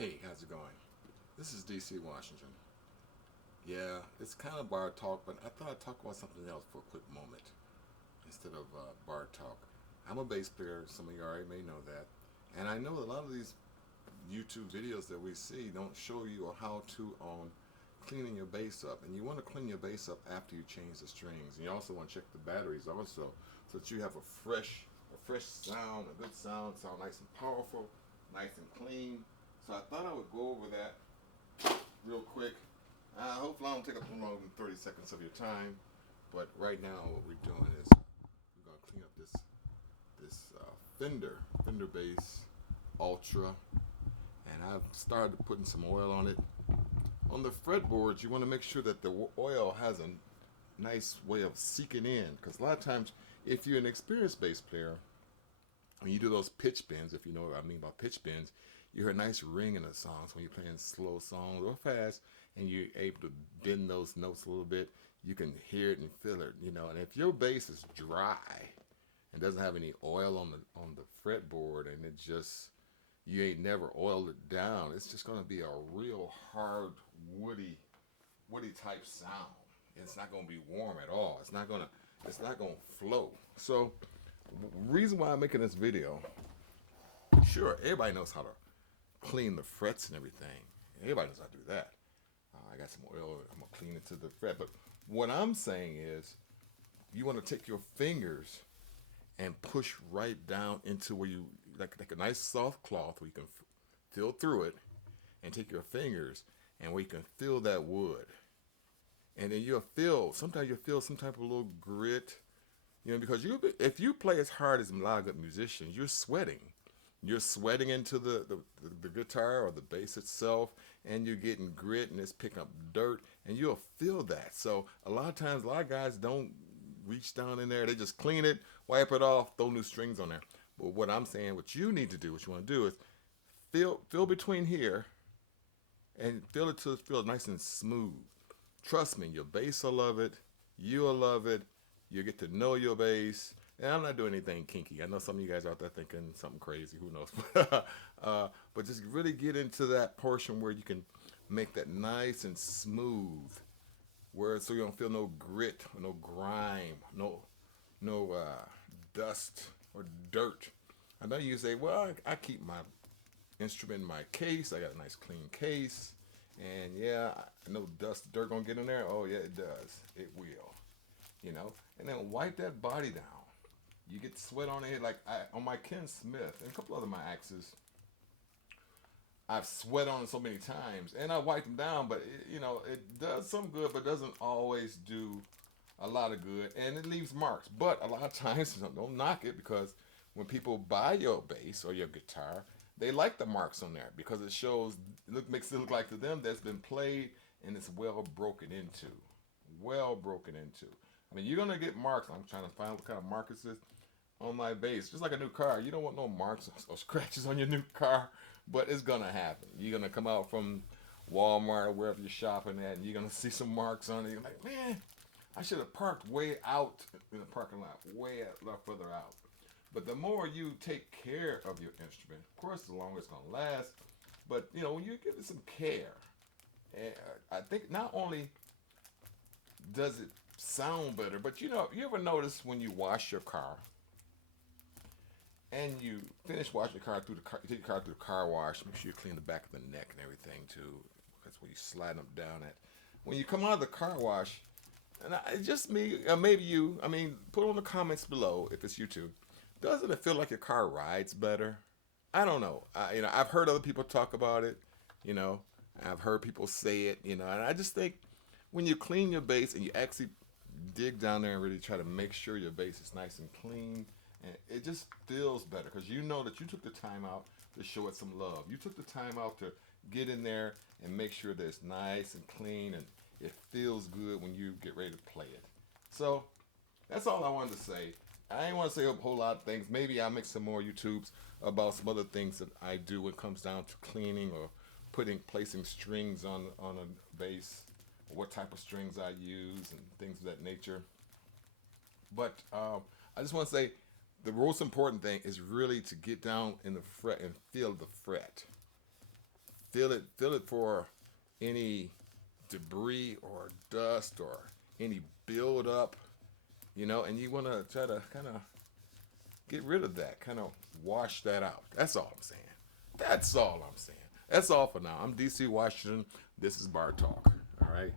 Hey, how's it going? This is DC Washington. Yeah, it's kind of bar talk, but I thought I'd talk about something else for a quick moment instead of bar talk. I'm a bass player, some of you already may know that. And I know a lot of these YouTube videos that we see don't show you a how to on cleaning your bass up. And you want to clean your bass up after you change the strings. And you also want to check the batteries also so that you have a fresh sound, a good sound nice and powerful, nice and clean. So I thought I would go over that real quick. Hopefully I don't take up no more than 30 seconds of your time. But right now what we're doing is we're gonna clean up this Fender bass Ultra, and I've started putting some oil on it. On the fretboards, you want to make sure that the oil has a nice way of seeking in, because a lot of times, if you're an experienced bass player, when you do those pitch bends, if you know what I mean by pitch bends, you hear a nice ring in the songs when you're playing slow songs or fast, and you're able to bend those notes a little bit. You can hear it and feel it, And if your bass is dry and doesn't have any oil on the fretboard, and it just you ain't never oiled it down, it's just gonna be a real hard woody type sound. It's not gonna be warm at all. It's not gonna flow. So reason why I'm making this video, sure, everybody knows how to clean the frets and everything. Everybody knows how to do that. I got some oil. I'm gonna clean it to the fret. But what I'm saying is, you want to take your fingers and push right down into where you like a nice soft cloth where you can feel through it, and take your fingers and where you can feel that wood, and then you'll feel some type of little grit, because if you play as hard as a lot of good musicians, you're sweating. You're sweating into the guitar or the bass itself, and you're getting grit, and it's picking up dirt, and you'll feel that. So a lot of times, a lot of guys don't reach down in there. They just clean it, wipe it off, throw new strings on there. But what I'm saying, what you need to do, what you want to do is feel between here and feel it till it feels nice and smooth. Trust me, your bass will love it. You'll love it. You'll get to know your bass. And I'm not doing anything kinky. I know some of you guys are out there thinking something crazy. Who knows? But just really get into that portion where you can make that nice and smooth, where so you don't feel no grit, or no grime, no dust or dirt. I know you say, well, I keep my instrument in my case. I got a nice clean case, and yeah, I know dust, dirt gonna get in there. Oh yeah, it does. It will. And then wipe that body down. You get sweat on it, like on my Ken Smith and a couple other my axes. I've sweat on it so many times, and I wipe them down, but it does some good, but doesn't always do a lot of good, and it leaves marks. But a lot of times, don't knock it, because when people buy your bass or your guitar, they like the marks on there because it shows, makes it look like to them that's been played and it's well broken into. Well broken into. I mean, you're gonna get marks. I'm trying to find what kind of mark this is on my bass. Just like a new car, you don't want no marks or scratches on your new car, but it's gonna happen. You're gonna come out from Walmart or wherever you're shopping at, and you're gonna see some marks on it. You're like, man, I should have parked way out in the parking lot, way a lot further out. But the more you take care of your instrument, of course, the longer it's gonna last. But when you give it some care, and I think not only does it sound better, but you ever notice when you wash your car and you finish washing the car through the car, you take your car through the car wash, make sure you clean the back of the neck and everything too. That's where you slide them down at. When you come out of the car wash, and it's just me, maybe you. I mean, put on the comments below if it's you too. Doesn't it feel like your car rides better? I don't know. I've heard other people talk about it. You know, I've heard people say it. And I just think when you clean your bass and you actually dig down there and really try to make sure your bass is nice and clean, and it just feels better because you know that you took the time out to show it some love. You took the time out to get in there and make sure that it's nice and clean and it feels good when you get ready to play it. So that's all I wanted to say. I ain't want to say a whole lot of things. Maybe I'll make some more YouTubes about some other things that I do when it comes down to cleaning or placing strings on a bass, or what type of strings I use and things of that nature. But I just want to say the most important thing is really to get down in the fret and feel the fret. feel it for any debris or dust or any buildup, and you want to try to kind of get rid of that, kind of wash that out. That's all I'm saying. That's all I'm saying. That's all for now. I'm DC Washington. This is Bar Talk. All right.